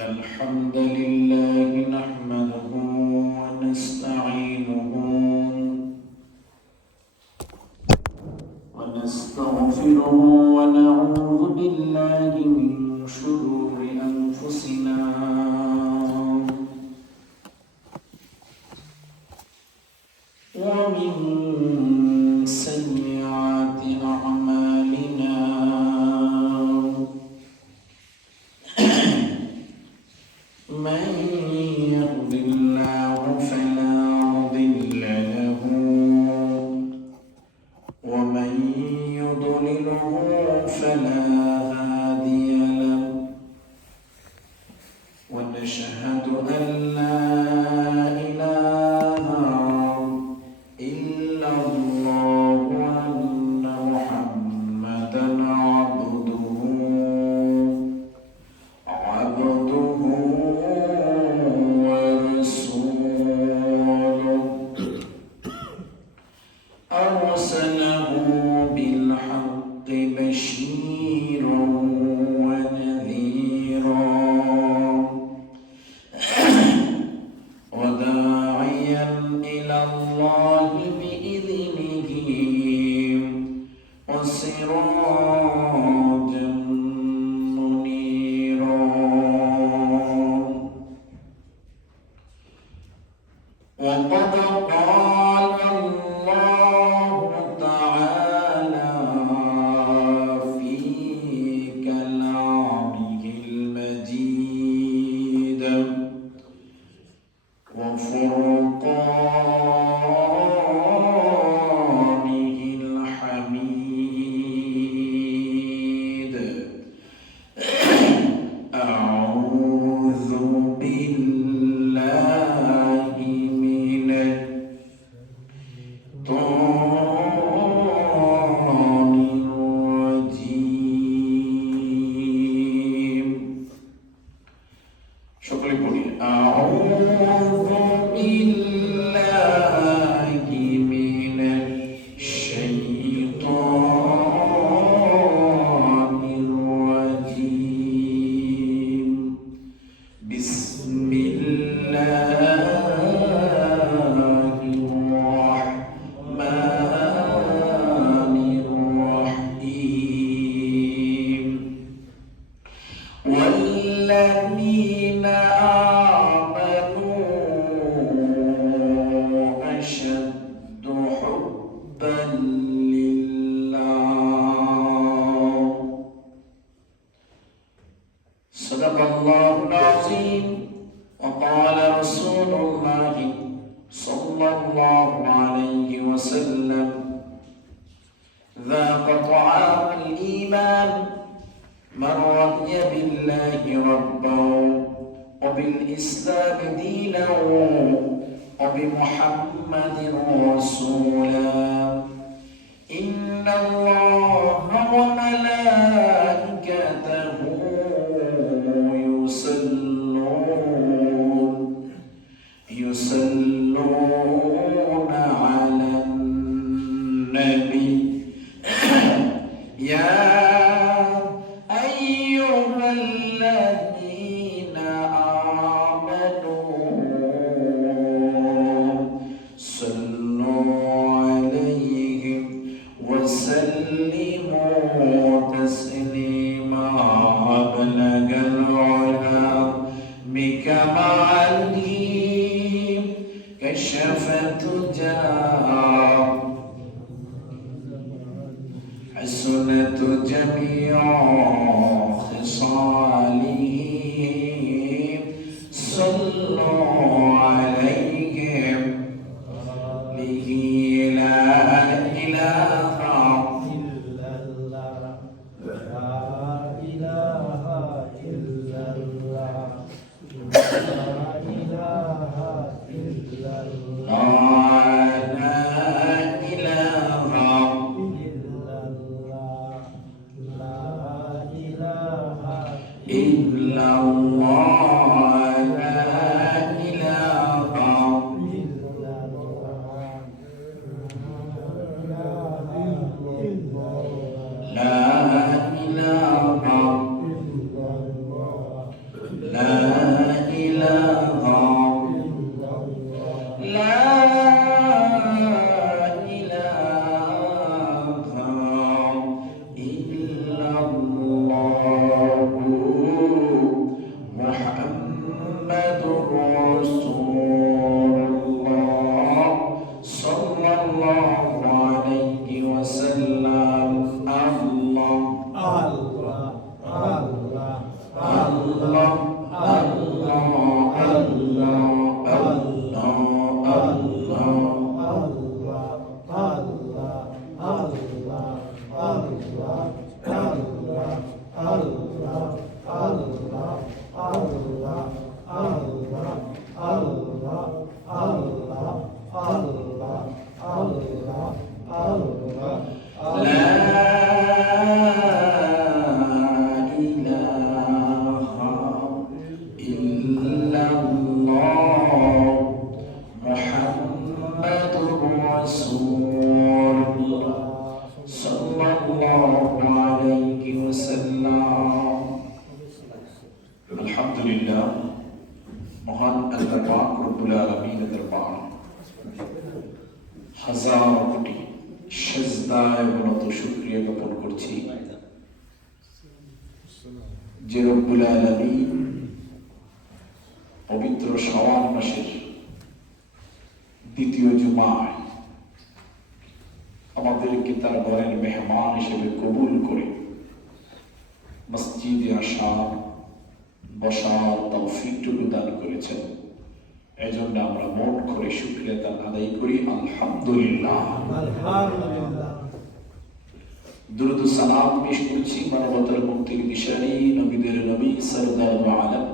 الحمد لله نحمده ونستعينه ونستغفره ونعوذ بالله من شرور أنفسنا ومن سيئات أعمالنا من يهد الله فلا مضل له ومن يضلله فلا هادي له ونشهد أن لا إله إلا الله وأن محمدا عبده ورسوله أرسله بالحق بشيرا ونذيرا وداعيا إلى الله بإذنه وسراجا منيرا وقد قال الله تعالى في كلامه المجيد وفرقانه الحميد أعوذ بالله من الشيطان الرجيم সকলে পড়ি أعوذ بالله من الشيطان الرجيم بسم الله الرحمن الرحيم والذين آمنوا أشد حبا لله صدق الله العظيم وقال رسول الله صلى الله عليه وسلم ذاق طعام الإيمان من رضي بالله ربا وبالإسلام دينا وبمحمد رسولا إن الله وملائكته يصلون على النبي يا أيها الذين آمنوا صلوا عليه وسلموا تسليما بلغ العلا بكماله كشف الدجى حسنت جميع خصاله صلوا عليه به لا إله إلا الله لا إله إلا الله لا إله إلا الله لا إله إلا الله لا আলহামদুলিল্লাহ, মহান আল্লাহ পাক রব্বুল আলামিনের দরবারে হাজার কোটি সিজদায় অবনত শুকরিয়া জ্ঞাপন করছি যে রব্বুল আলামিন পবিত্র শাওয়াল মাসের দ্বিতীয় জুমায় আমাদেরকে তার ঘরের মেহমান হিসেবে কবুল করে মসজিদে আসার বসার তৌফিকটুকু দান করেছেন। এই জন্য আমরা মন করে শুকরিয়া তার আদায় করি। আলহামদুলিল্লাহ। দুরূদ ও সালাম পেশ করছি মানবতার মুক্তির দিশারি নবীদের নবী সরদার ও আলম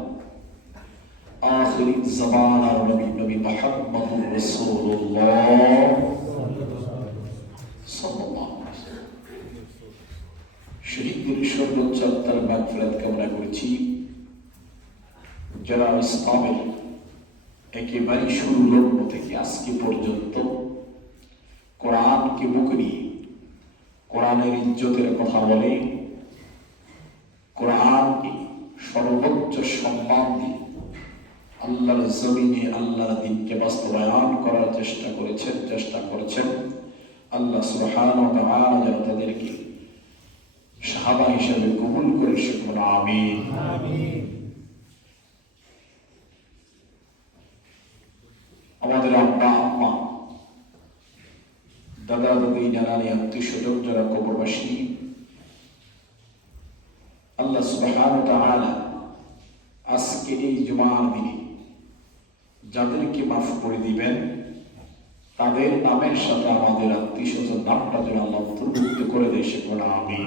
আখিরি জামানার নবী নবী মুহাম্মদুর রাসূলুল্লাহ সাল্লাল্লাহু আলাইহি ওয়াসাল্লাম। শহীদদের সর্বোচ্চ আত্মার মাগফিরাত কামনা করছি। যারা ইসলামের একেবারে শুরু লগ্ন থেকে আজকে পর্যন্ত কোরআনকে বুকে নিয়ে কোরআনের ইজ্জতের কথা বলে, কোরআনকে সর্বোচ্চ সম্মান দিয়ে আল্লাহর জমিনে আল্লাহর দ্বীনকে বাস্তবায়ন করার চেষ্টা করেছেন, আল্লাহ সুবহানাহু ওয়া তাআলা যেন তাদেরকে সাহাবা হিসেবে কবুল করে শুকর আমিন। আমাদের আব্বা আম্মা, দাদা দাদি, নানানি, আত্মীয় স্বজন যারা কবরবাসী, আল্লাহ সুবহানাহু ওয়া তাআলা আজকে এই জুমার দিনে যাদেরকে মাফ করে দিবেন তাদের নামের সাথে আমাদের আত্মীয় স্বজন নামটা যেন আল্লাহ অন্তর্ভুক্ত করে দেয় সেগুলো আমিন।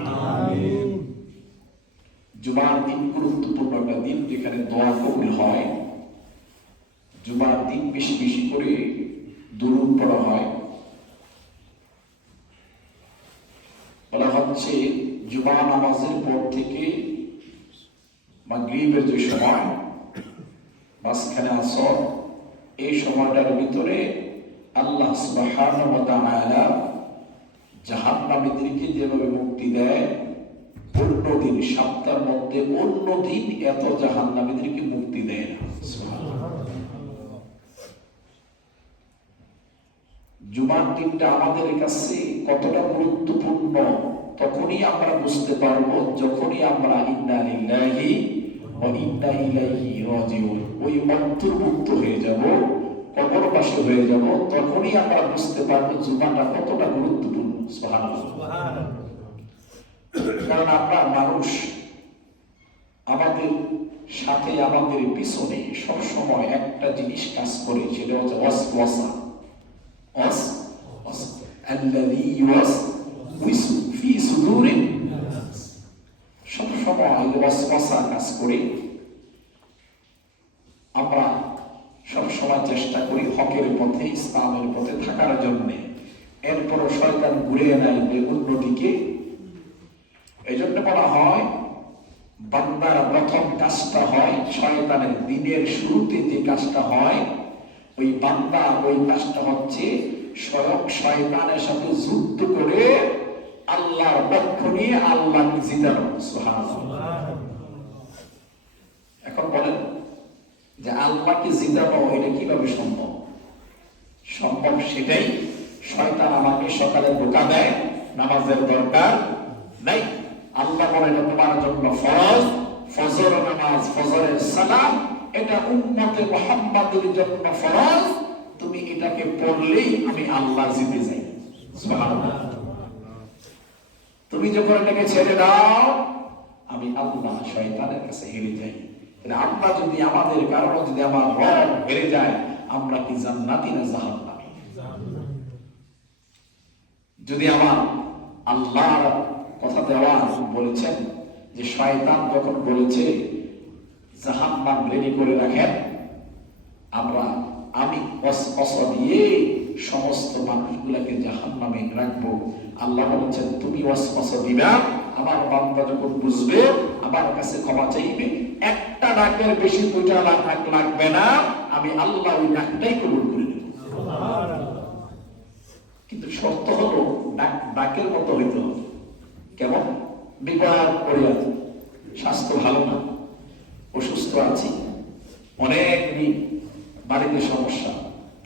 জুমার দিন গুরুত্বপূর্ণ একটা দিন যেখানে দোয়া কবুল হয়। জুমার দিন বেশি বেশি করে দুরূদ পড়া হয়। বলা হচ্ছে জুমা নামাজের পর থেকে মাগরিবের যে সময়, মাঝখানে আসর, এই সময়টার ভিতরে আল্লাহ সুবহানাহু ওয়া তাআলা জাহান্নামীদেরকে যেভাবে মুক্তি দেয়, অন্য দিন সপ্তাহের মধ্যে অন্য দিন এত জাহান্নামীদেরকে মুক্তি দেয় না। জুমার দিনটা আমাদের কাছে কতটা গুরুত্বপূর্ণ তখনই আমরা বুঝতে পারবো যখনই আমরা ইন্না লিল্লাহি ওয়া ইন্না ইলাইহি রাজিউন ওই অন্তর্ভুক্ত হয়ে যাব, কবরবাসী হয়ে যাব, তখনই আমরা বুঝতে পারবো জুমাটা কতটা গুরুত্বপূর্ণ। সুবহানাল্লাহ। কারণ আমরা মানুষ, আমাদের সাথে আমাদের পিছনে সবসময় একটা জিনিস কাজ করে, সেটা হচ্ছে ওয়াসওয়াসা। الذي يوسوس في صدور الناس। সবসময় ওয়াসওয়াসা কাজ করে। আমরা সবসময় চেষ্টা করি হকের পথে, ইসলামের পথে থাকার জন্য, এরপরও শয়তান ঘুরিয়ে নেয় অন্যদিকে। এই জন্য বলা হয় বান্দার প্রথম কাজটা হয় শয়তানের দিনের শুরুতে যে কাজটা হয়, ওই বান্দা ওই কাজটা হচ্ছে স্বয়ং শয়তানের সাথে যুদ্ধ করে আল্লাহর পক্ষ নিয়ে আল্লাহকে জিতানো। সুবহানাল্লাহ। এখন বলেন যে আল্লাহকে জিতানো এটা কিভাবে সম্ভব? সম্ভব সেটাই, শয়তান আমাকে সকালে ধোঁকা দেয়, নামাজের দরকার নাই, আল্লাহ বলে এটা তোমার জন্য ফরজ, ফজর নামাজ, ফজরের সালাত এটা উম্মতে মুহাম্মাদের জন্য ফরজ, তুমি এটাকে পড়লেই আমি আল্লাহ জিতে যাই। সুবহানাল্লাহ। তুমি যখন এটাকে ছেড়ে দাও, আমি আল্লাহ শয়তানের কাছে হেরে যাই। আল্লাহ যদি আমাদের কারণে যদি আমার রব হেরে যায়, আমরা কি জান্নাতি না জাহান্নামী? যদি আমার আল্লাহর কথা দেওয়া বলেছেন যে শয়তান যখন বলেছে জাহান্নাম রেডি করে রাখেন, আমি ওয়াসওয়াসা দিয়ে সমস্ত মানুষগুলোকে জাহান্নামে রাখবো। আল্লাহ বলেছেন তুমি ওয়াসওয়াসা দিবা, আমার বান্দা যখন বুঝবে আমার কাছে ক্ষমা চাইবে, একটা ডাকের বেশি দুইটা ডাক লাগবে না, আমি আল্লাহ ওই ডাকটাই কবুল করে নেব। কিন্তু শর্ত হলো ডাকের মতো হইতে হবে। কেমন? বিপদ পড়ে আছে, স্বাস্থ্য ভালো না, অসুস্থ আছি, অনেক বাড়িতে সমস্যা,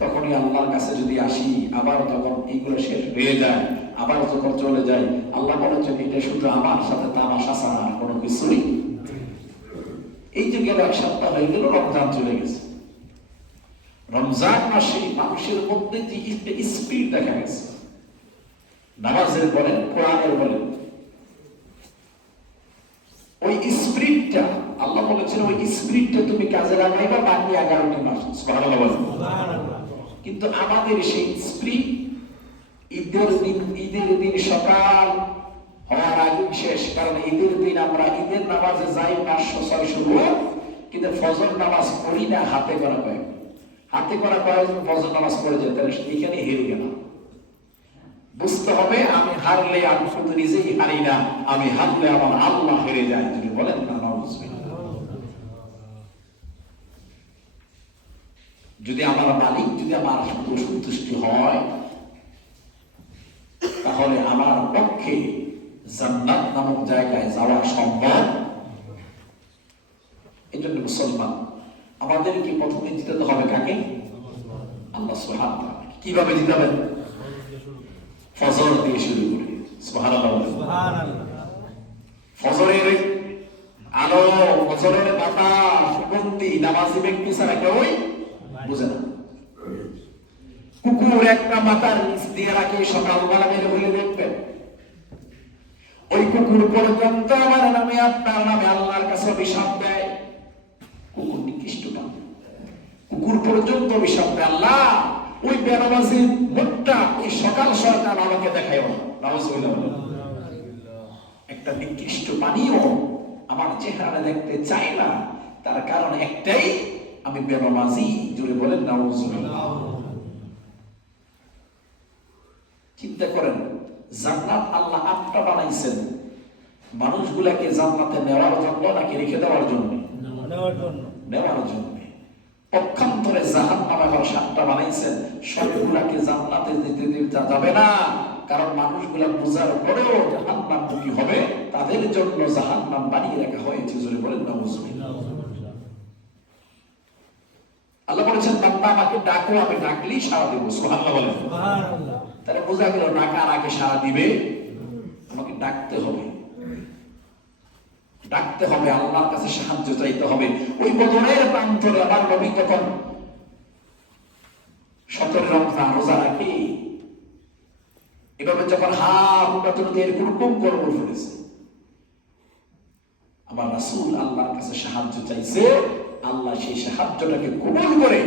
তখনই আল্লাহর কাছে যদি আসি, আবার যখন এইগুলো শেষ হয়ে যায়, আবার যখন চলে যায়, আল্লাহ বলেছেন এটা শুধু আমার সাথে তামাশা ছাড়া আর কোনো কিছুই। এই যে গেল এক সপ্তাহ হয়ে গেল, রমজান চলে গেছে। রমজান মাসে মানুষের মধ্যে যে স্পিড দেখা গেছে, নামাজের বলেন, কোরআনের বলেন, ওই স্পিরিটটা আল্লাহ বলেছেন ওই স্পিরিটটা তুমি কাজে লাগাইবা বাকি 11টি মাস। সুবহানাল্লাহ। কিন্তু আমাদের সেই স্পিরিট ঈদের দিন সকাল হওয়ার আগে শেষ। কারণ ঈদের দিন আমরা ঈদের নামাজে যাই 500-600 লোক, কিন্তু ফজর নামাজ পড়ি না, হাতে করা কয়েকজন ফজর নামাজ পড়ে যায়, তাহলে এখানে হেরে গেলাম। বুঝতে হবে আমি হারলে আমি শুধু নিজেই হারি না, আমি হারলে আমার আল্লাহ হেরে যায়। যদি বলেন না যদি আমার মালিক যদি আমার সন্তুষ্টি হয়, তাহলে আমার পক্ষে জান্নাত নামক জায়গায় যাওয়া সম্ভব। এই জন্য মুসলমান আমাদেরকে প্রথমে দিতে হবে কাকে? আল্লাহ সুবহানাহু ওয়া তাআলা। কিভাবে দিতে হবে? ফজর দিয়ে শুরু করে। সুবহানাল্লাহ। ফজরের আলো, ফজরের বাতাস, সুগন্ধি নামাজি ব্যক্তি ছাড়া কেউই বুঝে না। কুকুর একটা মাথার নিচ দিয়ে রাখে, সকালবেলা বের হলে দেখবেন ওই কুকুর পর্যন্ত আমার নামে আপনার নামে আল্লাহর কাছে অভিশাপ দেয়। কুকুর নিকৃষ্ট না, কুকুর পর্যন্ত অভিশাপ দেয়, আল্লাহ ওই বেনামাজির মুখটা ওই সকাল সরকার আমাকে দেখায় না। নাউযুবিল্লাহ। একটা নিকৃষ্ট পানীয় আমার চেহারা দেখতে চায় না, তার কারণ একটাই, আমি বেনামাজি। জোরে বলেন নাউযুবিল্লাহ। চিন্তা করেন, জান্নাত আল্লাহ 8টা বানাইছেন, মানুষগুলাকে জান্নাতে নেওয়ার জন্য নাকি রেখে দেওয়ার জন্য? নেওয়ার জন্য। পক্ষান্তরে জাহান্নাম আবার 7টা বানাইছেন, সবগুলাকে জান্নাতে যেতে যাবে না। কারণ মানুষগুলা বুঝার পরেও জাহান্নাম মুখী হবে, তাদের জন্য জাহান্নাম বানিয়ে রাখা হয়েছে। জোরে বলেন নাউযুবিল্লাহ। আল্লাহ বলেছেন বান্দা আমাকে ডাকো, আমি ডাকলেই সাড়া দেব। সুবহানাল্লাহ বলেন। সুবহানাল্লাহ। তাহলে বোঝা গেল ডাকার আগে সাড়া দিবে, আমাকে ডাকতে হবে, ডাকতে হবে, আল্লাহর কাছে সাহায্য চাইতে হবে। ওই বদরের প্রান্তরে আমার নবী যখন 17 রমজান রোজা রাখি, এভাবে যখন হাত উঠাতে এরকম করে ফেলেছে, আমার রাসূল আল্লাহর কাছে সাহায্য চাইছে, আল্লাহ সেই সাহায্যটাকে কবুল করে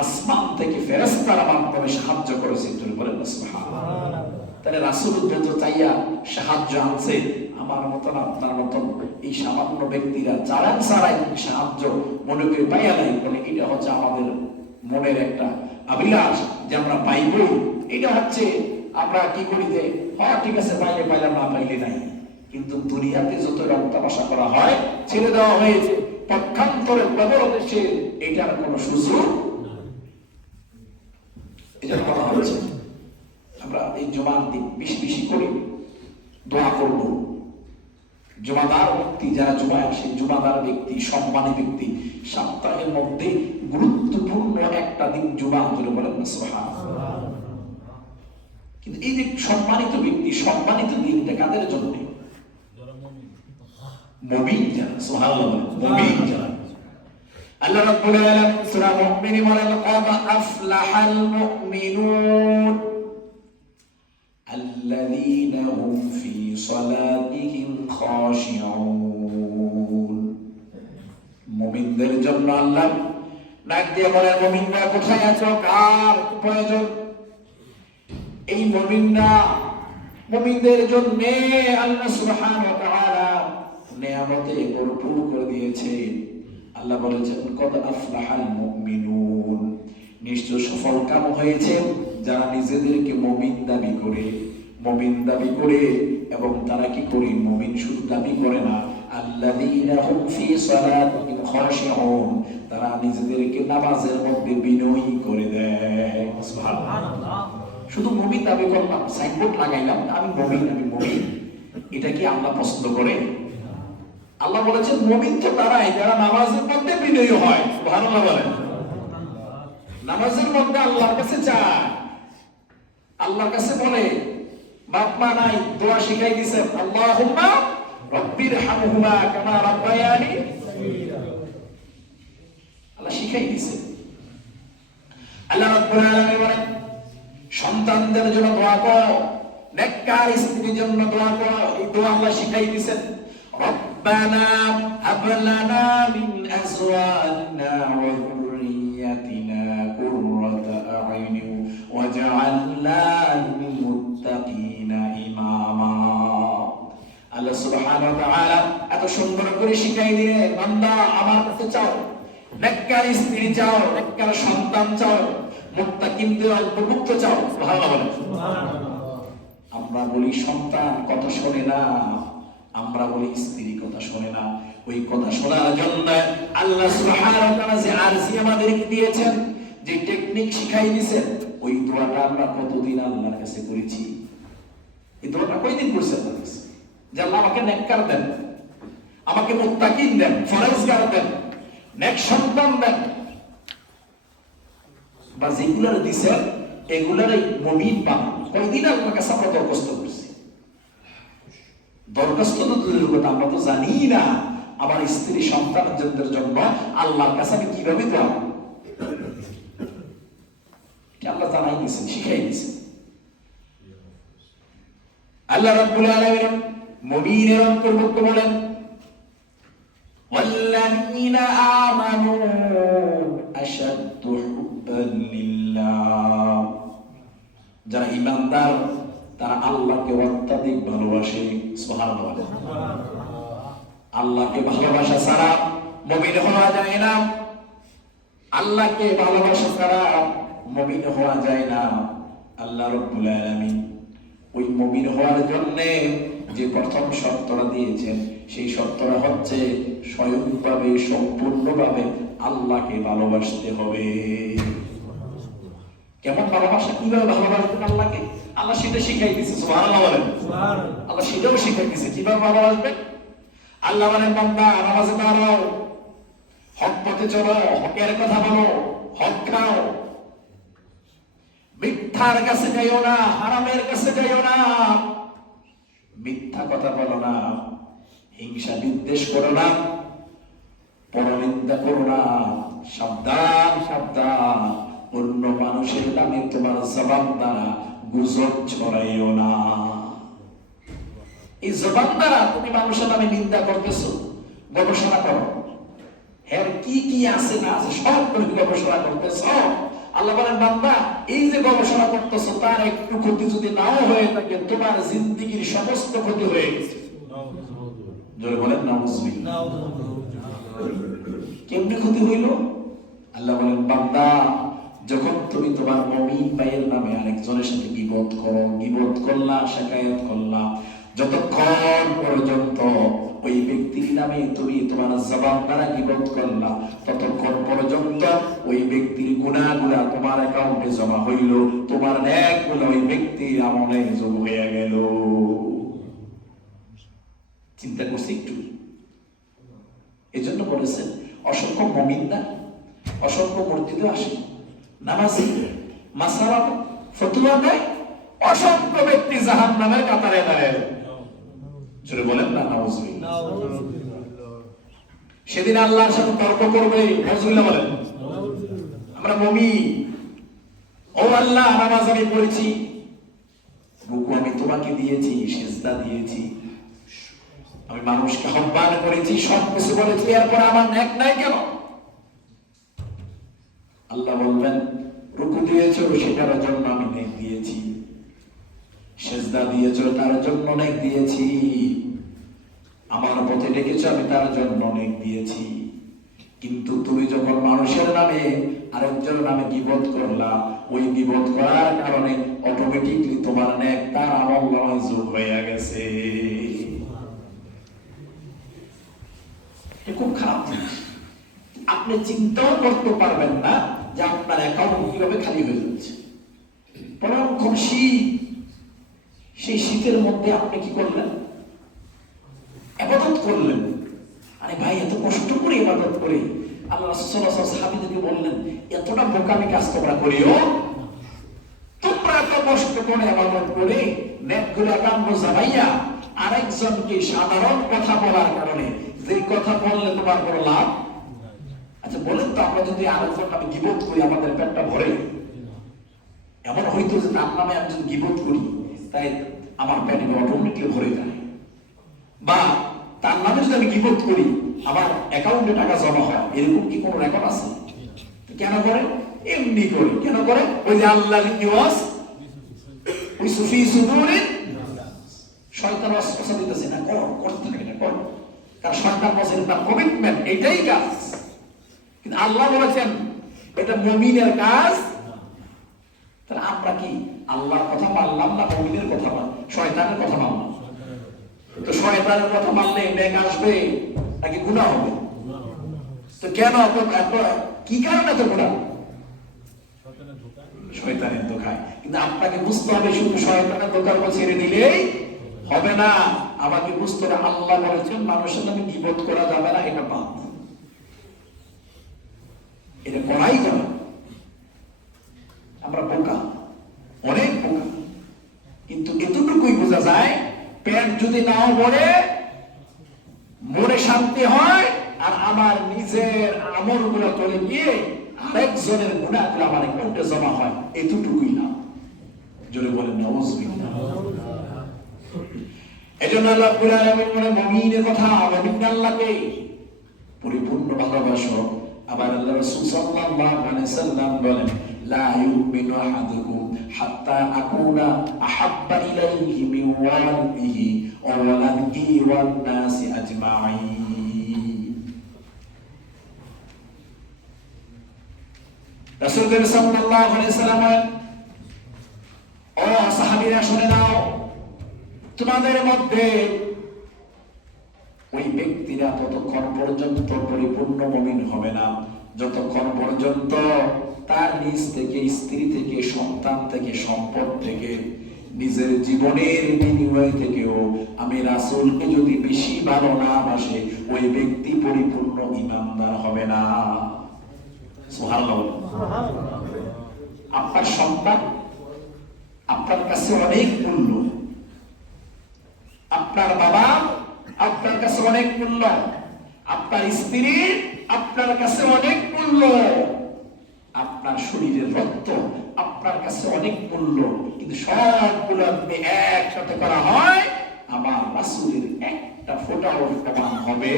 আসমান থেকে ফেরেশতার মাধ্যমে সাহায্য করেছে। তুমি বলেন সুবহানাল্লাহ। তাহলে রাসূল যত চাইয়া সাহায্য আনছে, আমার মতন আপনার মতন এই সামান্য ব্যক্তিরা যারা ছাড়াই সাহায্য মনে করে পাইয়া নাই, বলে এটা হচ্ছে আমাদের মনের একটা অভিলাষ যে আমরা পাইব। এটা হচ্ছে আমরা কি করি যে হ্যাঁ ঠিক আছে, পাইলে পাইলাম, না পাইলে নাই। কিন্তু দুনিয়াতে যত রক্তাবাসা করা হয়, ছেড়ে দেওয়া হয়েছে, পক্ষান্তরে প্রবল দেশে এটার কোনো সুযোগ। এটার কথা হচ্ছে আমরা এই জুমার দিন বেশি বেশি করে দোয়া করব। জুমাদার ব্যক্তি যারা জুমায় আসে, জুমাদার ব্যক্তি, সম্মানী ব্যক্তি, সপ্তাহের মধ্যে গুরুত্বপূর্ণ একটা দিন জুমা। জোরে বলেন সুবহানাল্লাহ। কিন্তু এই যে সম্মানিত ব্যক্তি, সম্মানিত দিনটা কাদের জন্য? মুমিন যারা। সুবহানাল্লাহ। মুমিন যারা। আল্লাহ রাব্বুল আলামিন সূরা মুমিন বলেন ক্বাদ আফলাহাল মুমিনুন আল্লাযীনা হুম ফি সালাতিহিম খাশিউন। মুমিনদের জন্য আল্লাহ ডাক দিয়ে বলেন, মুমিনরা কোথায় আছো, কার প্রয়োজন? এই মুমিনরা, মুমিনদের জন্য আল্লাহ সুবহানাহু ওয়া তাআলা নিয়ামতে ভরপুর করে দিয়েছেন। আল্লাহ বলেছেন কদ আফলাহাল মুমিনুন, নিশ্চয় সফল কাম হয়েছে যারা নিজেদেরকে মুমিন দাবি করে, মুমিন দাবি করে এবং তারা কি করে, মুমিন শুধু দাবি করে না, আল্লাযীনা হুম ফি সালাতিহিম খাশিউন, তারা নিজেদেরকে নামাজের মধ্যে বিনয়ী করে দেয়। সুবহানাল্লাহ। শুধু মুমিন দাবি করলাম, সাইনবোর্ড লাগাইলাম, আমি মুমিন, আমি মুমিন, এটা কি আল্লাহ পছন্দ করে? আল্লাহ বলেছেন মুমিন তো তারাই যারা নামাজের মধ্যে বিনয়ী হয়। সুবহানাল্লাহ বলেন। নামাজের মধ্যে আল্লাহর কাছে চায়, আল্লাহর কাছে বলে, বাপ মা নাই, দোয়া শিখাই দিয়েছেন, আল্লাহুম্মা রাব্বিরহামহুমা কামা রাব্বায়ানি সাগীরা, আল্লাহ শিখাই দিয়েছেন। আল্লাহ রাব্বুল আলামিন বলেন সন্তানদের জন্য দোয়া করো, নেককার স্ত্রীর জন্য দোয়া করো, এই দোয়া আল্লাহ শিখাই দিয়েছেন। রব্বানা হাব লানা মিন আজওয়াজিনা ওয়া যুররিয়্যাতিনা কুররাতা আ'ইউনিন ওয়াজআলনা লিল মুত্তাকিনা ইমামা। আল্লাহ সুবহানাহু ওয়া তাআলা এত সুন্দর করে শিখাই দিলেন, বান্দা আমার কাছে চাও, নেককার স্ত্রী চাও, নেককার সন্তান চাও, মুত্তাকিনদের অন্তর্ভুক্ত চাও। সুবহানাল্লাহ। আমরা বলি সন্তান কথা শোনে না, আমরা বলি স্ত্রী কথা শোনে না। ওই কথা শোনার জন্য আল্লাহ সুবহানাহু ওয়া তাআলা যে আরজি আমাদেরকে দিয়েছেন, যে টেকনিক শিখাই দিয়েছেন, ওই দোয়াটা আমরা কতদিন আল্লাহর কাছে করেছি? এই দোয়াটা কয়দিন করছেন আল্লাহর কাছে? যে আল্লাহ আমাকে নেককার দেন, আমাকে মুত্তাকিন দেন, ফরজগার দেন, নেক সন্তান দেন, বা যেগুলার দিছেন এগুলারই মুমিন পান। কয়দিন আল্লাহর কাছে আমরা দরখাস্ত করছি? দরখাস্ত তো দূরের কথা, আমরা তো জানি না আমার স্ত্রী সন্তানদের জন্য আল্লাহর কাছে আমি কিভাবে দোয়া করব। আল্লাহ জানাই দিয়েছেন, শিখাই দিয়েছেন। আল্লাহ রাব্বুল আলামিন মুমিনের অন্তর্ভুক্ত বলেন ওয়াল্লাযীনা আমানু আশাদ্দু হুব্বান লিল্লাহ, যারা ঈমানদার তারা আল্লাহকে অত্যাধিক ভালোবাসে। সুবহানাল্লাহ। আল্লাহকে ভালোবাসা ছাড়া মুমিন হওয়া যায় না, আল্লাহকে ভালোবাসা ছাড়া মুমিন হওয়া যায় না। আল্লাহ রাব্বুল আলামিন ওই মুমিন হওয়ার জন্য যে প্রথম শর্তটা দিয়েছেন, সেই শর্তটা হচ্ছে স্বয়ংভাবে সম্পূর্ণভাবে আল্লাহকে ভালোবাসতে হবে। কেমন ভালোবাসা, কিভাবে ভালোবাসবেন আল্লাহকে? আল্লাহ সেটা শিখাই দিয়েছে। সুবহানাল্লাহ বলেন। আল্লাহ সেটাও শিখাই দিয়েছে কিভাবে ভালোবাসবেন। আল্লাহ বলেন বান্দা নামাজে দাঁড়াও, হক পথে চলো, হকের কথা বলো, হক খাও, মিথ্যার কাছে যাইও না, হারামের কাছে যাইও না, মিথ্যা কথা বলো না, হিংসা বিদ্বেষ করো না, পরনিন্দা করো না। সাবধান সাবধান, অন্য মানুষের নামে তোমার জবান দ্বারা গুজব ছড়াইও না। এই জবান দ্বারা তুমি মানুষের নামে নিন্দা করতেছো, গবেষণা করো, হ্যাঁ কি কি আছে না আছে সব তুমি গবেষণা করতেছ। আল্লাহ বলেন বান্দা এই যে গবেষণা করতেছো তার একটু ক্ষতি যদি নাও হয়ে থাকে, তোমার জিন্দেগীর সমস্ত ক্ষতি হয়ে গেছে। জোরে বলেন নাউযুবিল্লাহ। কেমনে ক্ষতি হইল? আল্লাহ বলেন বান্দা যখন তুমি তোমার মুমিন ভাইয়ের নামে আরেকজনের সাথে গীবত করো, গীবত করলা, শিকায়াত করলা, যতক্ষণ পর্যন্ত ওই ব্যক্তির নামে তুমি তোমার জবান দ্বারা গীবত করলা, ততক্ষণ পর্যন্ত ওই ব্যক্তির গুনাহগুলো তোমার অ্যাকাউন্টে জমা হইল, তোমার নেকগুলো ওই ব্যক্তির আমলে যোগ হয়ে গেল। চিন্তা করছি একটু? এজন্য বলেছেন অসংখ্য মুমিনরা অসংখ্য মসজিদে আসে, নামাজি মাসালা ফতোয়া দেয়, অসংখ্য ব্যক্তি জাহান্নামের কাতারে দাঁড়ায়। জোরে বলেন না নাউযুবিল্লাহ। সেদিন আল্লাহর সাথে তর্ক করবে, নাউযুবিল্লাহ বলেন। আমরা মুমিন, ও আল্লাহ নামাজ আমি পড়েছি, রুকু আমি তোমাকে দিয়েছি, সিজদা দিয়েছি, আমি মানুষকে আহ্বান করেছি, সব কিছু বলেছি, এরপর আমার নেক নাই কেন? আল্লাহ বলবেন রুকু দিয়েছো সেটার জন্য আমি নেক দিয়েছি, সেজদা দিয়েছো তার জন্য নেক দিয়েছি, আমার পথে ডেকেছো আমি তার জন্য নেক দিয়েছি। কিন্তু তুমি যখন মানুষের নামে আরেকজনের নামে গীবত করলা, ওই গীবত করার কারণে অটোমেটিকলি তোমার নেক তার আমলনামায় যোগ হয়ে গেছে। খুব খারাপ জিনিস। আপনি চিন্তাও করতে পারবেন না যে আপনার অ্যাকাউন্ট কিভাবে খালি হয়ে যাচ্ছে। বরং খুব শীত, সেই শীতের মধ্যে আপনি কি করলেন? ইবাদত করলেন। আরে ভাই, এত কষ্ট করে ইবাদত করে আল্লাহ রাসূল সাল্লাল্লাহু আলাইহি ওয়াসাল্লাম সাহাবীদেরকে বললেন, এতটা বোকামি কাজ তোমরা করিও, তোমরা এত কষ্ট করে ইবাদত করে নেকগুলো কাম জামাইয়া আরেকজনকে সাধারণ কথা বলার কারণে যে কথা বললে তোমার কোনো লাভ। আচ্ছা বলেন তো, আমরা যদি আরেকজন নামে গীবত করি আমাদের পেটটা ভরে? এমন হইতো যে তার নামে আমি যদি গীবত করি তাই আমার পেটে অটোমেটিকলি ভরে যায়, বা তার নামে যদি আমি গীবত করি আমার অ্যাকাউন্টে টাকা জমা হয়, এরকম কি কোনো রেকর্ড আছে? কেন করে? এমনি করে। কেন করে? ওই যে আল্লাহ নিওয়াজ ওই সুফি সুদুরে শয়তান ওয়াসওয়াসা দিতেছে না, করতে থাকে না, কর। কারণ শয়তান বলে তার কমিটমেন্ট এটাই কাজ, কিন্তু আল্লাহ বলেছেন এটা মুমিনের কাজ। তাহলে আমরা কি আল্লাহর কথা মানলাম না মুমিনের কথা মানলাম? শয়তানের কথা মানলাম। তো শয়তানের কথা মানলে নেক আসবে নাকি গুনাহ হবে? তো কেন এত কি কারণে এত গুনাহ? শয়তানের ধোঁকায়। কিন্তু আপনাকে বুঝতে হবে শুধু শয়তানের ধোঁকার উপর ছেড়ে দিলেই হবে না, আমাকে বুঝতে হবে আল্লাহ বলেছেন মানুষের নামে গীবত করা যাবে না, এটা পাপ, এটা করাই যাবে। আমরা বোকা, অনেক বোকা। কিন্তু এতটুকুই বোঝা যায়, পেট যদি নাও ভরে মনে শান্তি হয়, আর আমার নিজের আমলগুলো চলে গিয়ে আরেকজনের গুনাহগুলো আমার অ্যাকাউন্টে জমা হয়, এতটুকুই না। জোরে বলেন নাউযুবিল্লাহ। এজন্য আল্লাহ রাব্বুল আলামিন বলেন মুমিনের কথা, মুমিন আল্লাহকে পরিপূর্ণ ভালোবাসো। আবার আল্লাহ রাসূল সাল্লাল্লাহু আলাইহি ওয়াসাল্লাম বলেন লা ইউমিনু আহাদুকুম হাত্তা আকুনা আহাব্বা ইলাইহি মিন ওয়ালিদিহি ওয়া ওয়ালাদিহি ওয়ান নাসি আজমাইন। রাসূল সাল্লাল্লাহু আলাইহি ওয়াসাল্লাম ও সাহাবীরা শুনে নাও, তোমাদের মধ্যে ওই ব্যক্তিরা ততক্ষণ পর্যন্ত পরিপূর্ণ মুমিন হবে না যতক্ষণ পর্যন্ত তার নিজ থেকে, স্ত্রী থেকে, সন্তান থেকে, সম্পদ থেকে, নিজের জীবনের বিনিময় থেকেও আমি রাসূলকে যদি বেশি ভালো না বাসে ওই ব্যক্তি পরিপূর্ণ ঈমানদার হবে না। সুবহানাল্লাহ। আপনার সন্তান আপনার কাছে অনেক মূল্য, আপনার বাবা আপনার কাছে অনেক মূল্য, আপনার স্ত্রী আপনার কাছে অনেক মূল্য, আপনার শরীরের রক্ত আপনার কাছে অনেক মূল্য। কিন্তু সবগুলো আপনি একসাথে করা হয় আমার রাসূলের একটা ফোঁটাও প্রমাণ হবে,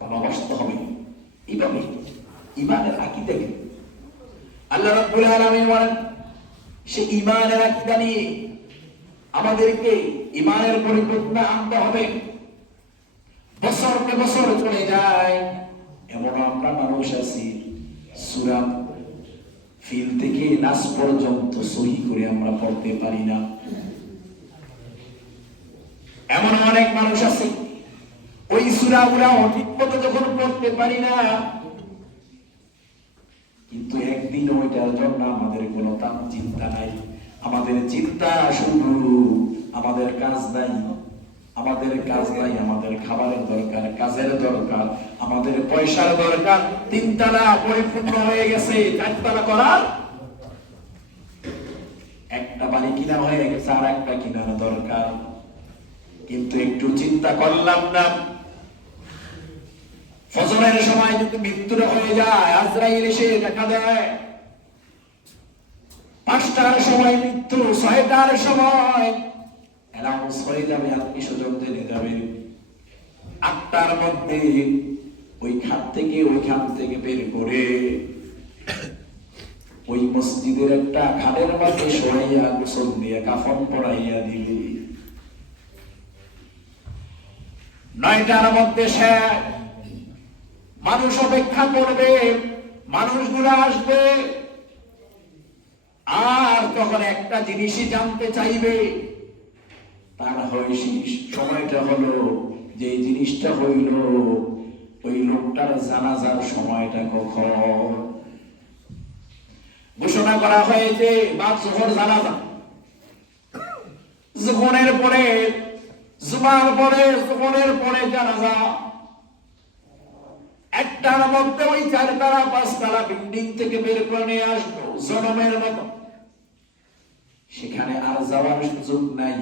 ভালোবাসতে হবে। এইভাবে ঈমানের আকীদা কি আল্লাহ রাব্বুল আলামিন বলেন, সে ঈমানের আকীদা নিয়ে আমাদেরকে ঈমানের পরিপূর্ণ আনতে হবে। বছরকে বছর চলে যায়, এমন আমরা মানুষ আছি সূরা ফিল থেকে নাস পর্যন্ত সহি করে আমরা পড়তে পারি না। এমন অনেক মানুষ আছে ওই সূরাগুলো ঠিক মতো যখন পড়তে পারি না, কিন্তু একদিন ওইটার জন্য আমাদের কোনো চিন্তা নাই। আমাদের চিন্তা শুধু আমাদের কাজ নাই, আমাদের কাজ নাই, আমাদের খাবারের দরকার, কাজের দরকার, আমাদের পয়সার দরকার। তিনতলা পরিপূর্ণ হয়ে গেছে, চারতলা করার, একটা বাড়ি কিনা হয়ে গেছে, আর একটা কিনার দরকার। কিন্তু একটু চিন্তা করলাম না, ফজরের সময় যদি মৃত্যুটা হয়ে যায়, আজরাইল এসে দেখা দেয়, 5টার সময় মৃত্যু, 6টার সময় অ্যানাউন্স হয়ে যাবে, আত্মীয় স্বজন জেনে যাবে, 8টার মধ্যে ওইখান থেকে বের করে ওই মসজিদের একটা খাটের মধ্যে শোয়াইয়া গোসল দিয়ে কাফন পরাইয়া দিলি। 9টার মধ্যে শেষ, মানুষ অপেক্ষা করবে, মানুষগুলো আসবে, আর তখন একটা জিনিসই জানতে চাইবে, তার সময়টা হলো, যে জিনিসটা হইল ওই লোকটার জানাজার সময়টা কখন। ঘোষণা করা হয়েছে বা জোহর জানাজা, জোহরের পরে জুমার পরে জোহরের পরে জানাজা। 1টার মধ্যে ওই 4তলা 5তলা বিল্ডিং থেকে বের করে নিয়ে আসবো জনমের মতো, সেখানে আর যাওয়ার সুযোগ নাই।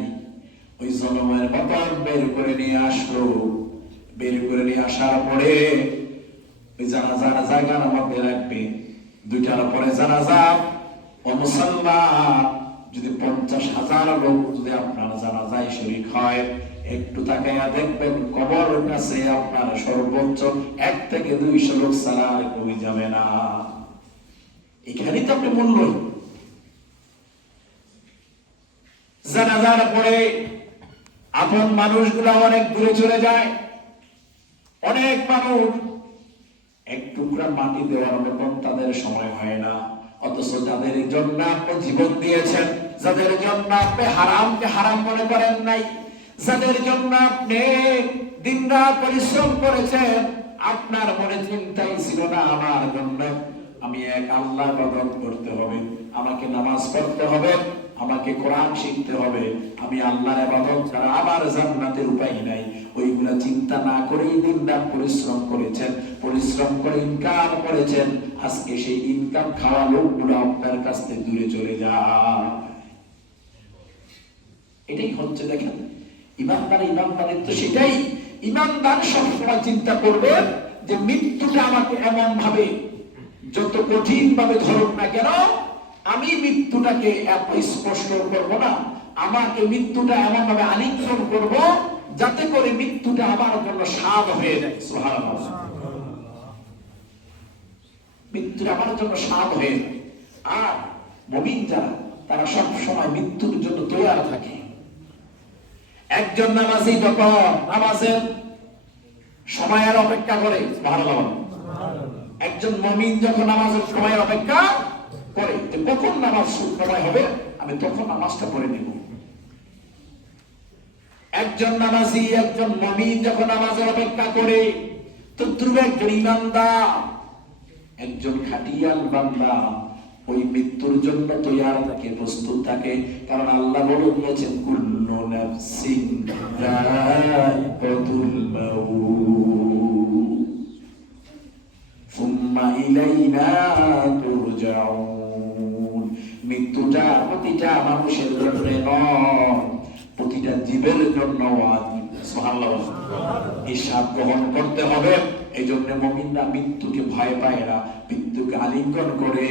ওই জনমের মতো বের করে নিয়ে আসলো। বের করে নিয়ে আসার পরে ওই জানাজার জায়গার মধ্যে রাখবে। 2টার পরে জানাজা। ও মুসলমান, যদি 50,000 লোক যদি আপনার জানাজায় শরীক হয়, একটু তাকাইয়া দেখবেন কবর কাছে আপনার সর্বোচ্চ 1 থেকে 200 লোক ছাড়া আর কেউ যাবে না। এখানেই তো আপনি মূল্য। জানাজার পরে আপন মানুষগুলা অনেক দূরে চলে যায়। অনেক মানুষ এক টুকরা মাটি দেওয়ার মতন তাদের সময় হয় না। অথচ যাদের জন্য আপনি জীবন দিয়েছেন, যাদের জন্য আপনি হারামকে হারাম মনে করেন নাই, যাদের জন্য আপনি দিনরাত পরিশ্রম করেছেন, আপনার মনে চিন্তাই ছিল না আমার জন্য আমি এক আল্লাহর ইবাদত করতে হবে, আমাকে নামাজ পড়তে হবে, আমাকে কোরআন শিখতে হবে, আমি আল্লাহর ইবাদত ছাড়া আমার জান্নাতের উপায় নাই। ওইগুলা চিন্তা না করেই দিনরাত পরিশ্রম করেছেন, পরিশ্রম করে ইনকাম করেছেন। আজকে সেই ইনকাম খাওয়া লোকগুলো আপনার কাছ থেকে দূরে চলে যায়। এটাই হচ্ছে, দেখেন ইমানদারের তো সেটাই। ইমানদার সবসময় চিন্তা করবে যে মৃত্যুটা আমাকে এমন ভাবে, যত কঠিন ভাবে ধরুক না কেন, আমি মৃত্যুটাকে এত স্পষ্ট করব না, আমাকে মৃত্যুটা এমন ভাবে আলিঙ্গন করব যাতে করে মৃত্যুটা আমার জন্য স্বাদ হয়ে যায়। সুবহানাল্লাহ। মৃত্যুটা আমার জন্য স্বাদ হয়ে যায়। আর মুমিন যারা, তারা সব সময় মৃত্যুর জন্য তৈরি থাকে। একজন নামাজি যখন নামাজের সময়ের অপেক্ষা করে, সুবহানাল্লাহ, একজন মুমিন যখন নামাজের সময়ের অপেক্ষা করে, কখন নামাজ সময় হবে আমি তখন নামাজটা পড়ে নেব। একজন নামাজি, একজন মুমিন যখন নামাজের অপেক্ষা করে, তো ধ্রুব একজন ইমানদার, একজন খাঁটিয়ান বান্দা ওই মৃত্যুর জন্য তৈয়ার থাকে, প্রস্তুত থাকে। কারণ আল্লাহ বলে দিয়েছেন, কুল্লু নাফসিন যায়িকাতুল মাউত সুম্মা ইলাইনা তুরজাউন। মৃত্যুটা প্রতিটা মানুষের জন্য নয়, প্রতিটা জীবের জন্য ওয়াজিব। সুবহানাল্লাহ। এই স্বাদ গ্রহণ করতে হবে। এই জন্য মুমিনরা মৃত্যুকে ভয় পায় না, মৃত্যুকে আলিঙ্গন করে।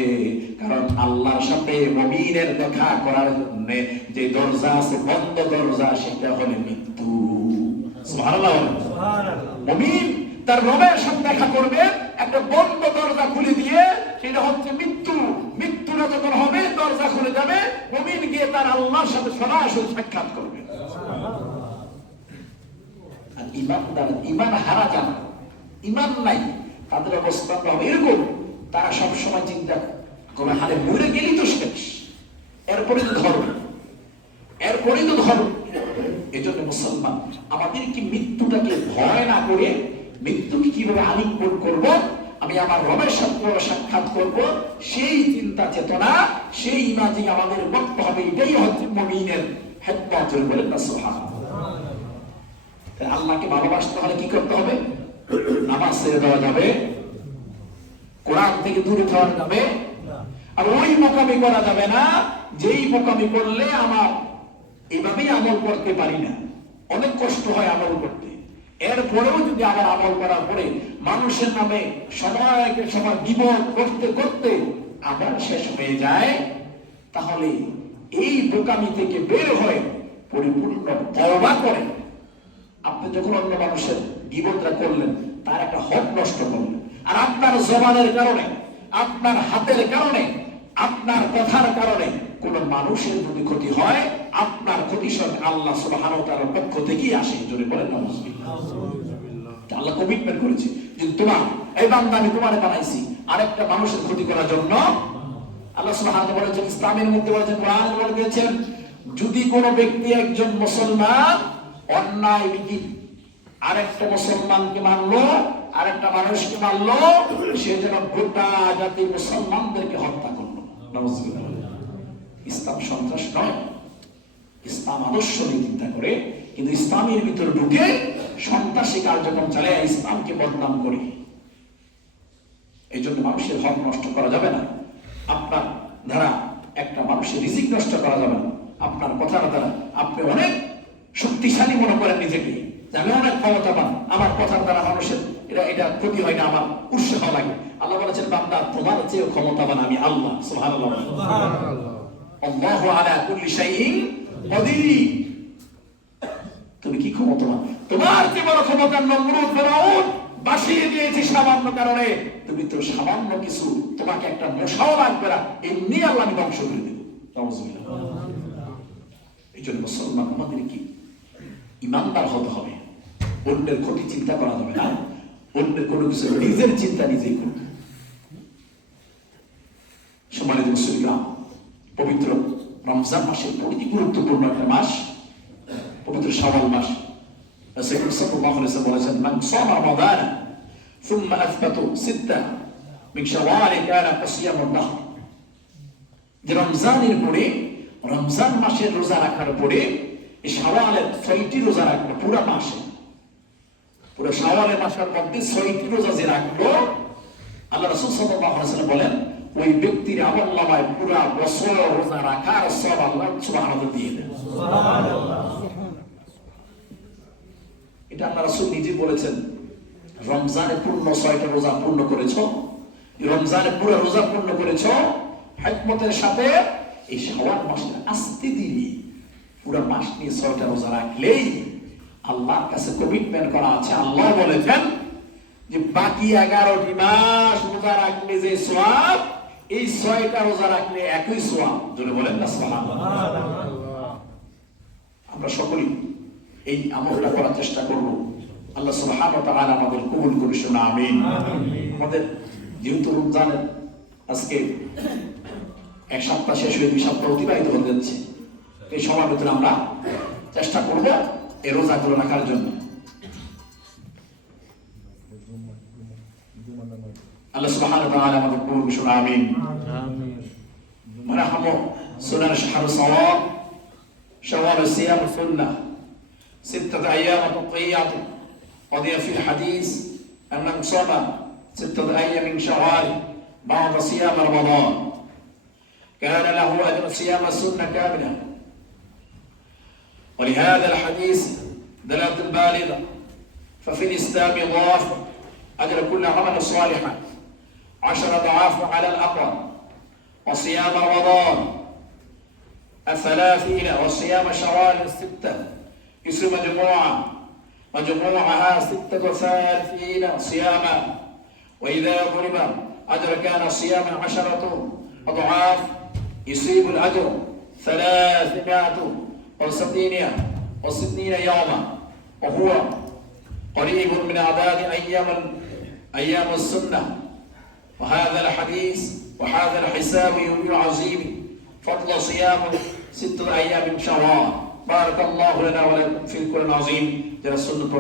কারণ আল্লাহর সাথে মুমিনের দেখা করার জন্য যে দরজা আছে, বন্ধ দরজা, সেটা হলো মৃত্যু। সুবহানাল্লাহ। মুমিন তার রবের সাথে দেখা করবে একটা বন্ধ দরজা খুলে দিয়ে, সেটা হচ্ছে মৃত্যু। মৃত্যুটা যখন হবে, দরজা খুলে যাবে, মুমিন গিয়ে তার আল্লাহর সাথে সরাসরি সাক্ষাৎ করবে। আর ইমানদার, ইমান হারা যান, ইমান নাই, তাদের অবস্থা হবে এরকম। তারা সব সময় চিন্তা করবে, হারে মরে গেলি তো শেষ, এরপরে তো ধর্ম, এরপরেই তো ধর্ম। এই জন্য মুসলমান আমাদেরকে মৃত্যুটাকে ভয় না করে, মৃত্যুকে কিভাবে আলিঙ্গন করব, আমি আমার রবের সাথে সাক্ষাৎ করব, সেই চিন্তা চেতনা, সেই ইমাজিং আমাদের করতে হবে। এটাই হচ্ছে মুমিনের হেদায়েত বলেন না। সুবহানাল্লাহ। আল্লাহকে ভালোবাসতে হলে কি করতে হবে? নামাজ ছেড়ে দেওয়া যাবে, কোরআন থেকে দূরে থাকা যাবে, আর ওই মোকামি করা যাবে না যেই মোকামি করলে আমার এইভাবেই আমল করতে পারি না, অনেক কষ্ট হয় আমল করতে। এরপরেও যদি আবার আমল করার পরে মানুষের নামে সময়কে সময় বিপদ করতে করতে আবার শেষ হয়ে যায়, তাহলে এই বোকামি থেকে বের হয়ে পরিপূর্ণ তওবা করে, আপনি যখন অন্য মানুষের বিপদটা করলেন, তার একটা হক নষ্ট করলেন, আর আপনার জবানের কারণে, আপনার হাতের কারণে আপনার কথার কারণে কোন মানুষের যদি ক্ষতি হয়, আপনার ক্ষতি সব আল্লাহ সুবহানাহু ওয়া তাআলার পক্ষ থেকেই আসে। জোরে বলেন নাউযুবিল্লাহ। আল্লাহ কমিটমেন্ট করেছে যে তোমার এই বান্দা আমি তোমারে বানাইছি আরেকটা মানুষের ক্ষতি করার জন্য। আল্লাহ সুবহানাহু ওয়া তাআলা বলেছেন, ইসলামের মধ্যে বলেছেন, কোরআনে বলে দিয়েছেন, যদি কোনো ব্যক্তি একজন মুসলমান অন্যায় বিধি আরেকটা মুসলমানকে মারলো, আরেকটা মানুষকে মারলো, সে যেন গোটা জাতি মুসলমানদেরকে হত্যা করলো। নাউযুবিল্লাহ। ইসলাম সন্ত্রাস নয়, ইসলাম আদর্শ নিয়ে চিন্তা করে, কিন্তু ইসলামের ভিতরে ঢুকে সন্ত্রাসী কার্যক্রম চালায় ইসলামকে বদনাম করে। এই জন্য মানুষের হক নষ্ট করা যাবে না। আপনার দ্বারা একটা মানুষের রিজিক নষ্ট করা যাবে না। আপনার কথার দ্বারা আপনি অনেক শক্তিশালী মনে করেন নিজেকে, আমি অনেক ক্ষমতাবান, আমার কথার দ্বারা মানুষের এটা ক্ষতি হয় না, আমার উৎসাহ লাগে। আল্লাহ বলেছেন, বান্দা তোমার চেয়ে ক্ষমতাবান আমি আল্লাহ। সুবহানাল্লাহ। আল্লাহু আলা কুল্লি শাইইন কাদির। তুমি কি ক্ষমতাবান? তোমার চেয়ে বড় ক্ষমতা নমরুদ ফিরআউন বাসিয়ে দিয়েছে সামান্য কারণে। তুমি তো সামান্য কিছু, তোমাকে একটা মশাও লাগবে না, এমনি আল্লাহ আমি ধ্বংস করে দেব। নাউযুবিল্লাহ। এই জন্য মুসলমান আমাদের কি ইমানদার হতে হবে। অন্যের ক্ষতি চিন্তা করা যাবে না, অন্যের কোনো কিছু নিজের চিন্তা নিজেই করবে। সম্মানিত মুসলিমরা, পবিত্র রমজান মাসের অতি গুরুত্বপূর্ণ একটা মাস, পবিত্র শাওয়াল মাস। রাসূল সাল্লাল্লাহু আলাইহি ওয়াসাল্লাম বলেছেন, মান সামা রমাদান সুম্মা আথবাতু সিত্তা মিন শাওয়াল কানা কাসিয়ামুদ দাহর। যে রমজানের পরে, রমজান মাসের রোজা রাখার পরে এই শাওয়ালের 6টি রোজা রাখলো, পুরো মাসে, পুরো শাওয়ালের মাসের মধ্যে 6টি রোজা যে রাখলো, আল্লাহ রাসূল সাল্লাল্লাহু আলাইহি ওয়াসাল্লাম বলেন, ওই ব্যক্তির আমলনামায় পুরো বছর রোজা রাখার সওয়াব আল্লাহ সুবহানাহু ওয়া তাআলা দিয়ে দেন। সুবহানাল্লাহ। এটা আল্লাহ রাসূল নিজে বলেছেন, রমজানে পূর্ণ 6টা রোজা পূর্ণ করেছো, রমজানে পুরো রোজা পূর্ণ করেছো হিকমতের সাথে, এই শাওয়াল মাসের আস্তে ধীরে পুরো মাস নিয়ে 6টা রোজা রাখলেই আল্লাহর কাছে কমিটমেন্ট করা আছে। আল্লাহ বলেছেন যে বাকি 11টি মাস রোজা রাখলে যে সওয়াব, এই 6টা রোজা রাখলে একই সওয়াব। জোরে বলেন না সুবহানাল্লাহ। আমরা সকলেই এই আমলটা করার চেষ্টা করব। আল্লাহ সুবহানাহু ওয়া তাআলা আমাদের কবুল করুন, আমিন। আমাদের যেহেতু রমজানের আজকে এক সপ্তাহ শেষ হয়ে 2 সপ্তাহ অতিবাহিত হয়ে যাচ্ছে, এই সময়ের ভিতরে আমরা চেষ্টা করব এই রোজাগুলো রাখার জন্য। আল্লাহ সুবহানাহু ওয়া তাআলা আমাদের কবুল করুন, আমিন। মারহামু সুনান শাহরু সাওয়াব শাওয়াল সিয়াম সুন্নাহ 6 أيام تطيعت. قضي في الحديث أن صام 6 أيام من شوال بعد صيام رمضان كان له أجر صيام السنة كاملة. ولهذا الحديث دلالة بالغة، ففي الإسلام ضاف أجر كل عمل صالحا 10 أضعاف على الأقل. وصيام رمضان 30 وصيام شوال 6 يصوم مجموعها 36 صياما. وإذا ضرب أجر كان صيام 10 أضعاف يصيب الأجر 360 يوما، وهو قريب من أعداد أيام السنة. وهذا الحديث وهذا الحساب يوم عظيم فضل صيام 6 أيام من شوال. بارك الله لنا ولكم في القرآن العظيم. جل سنة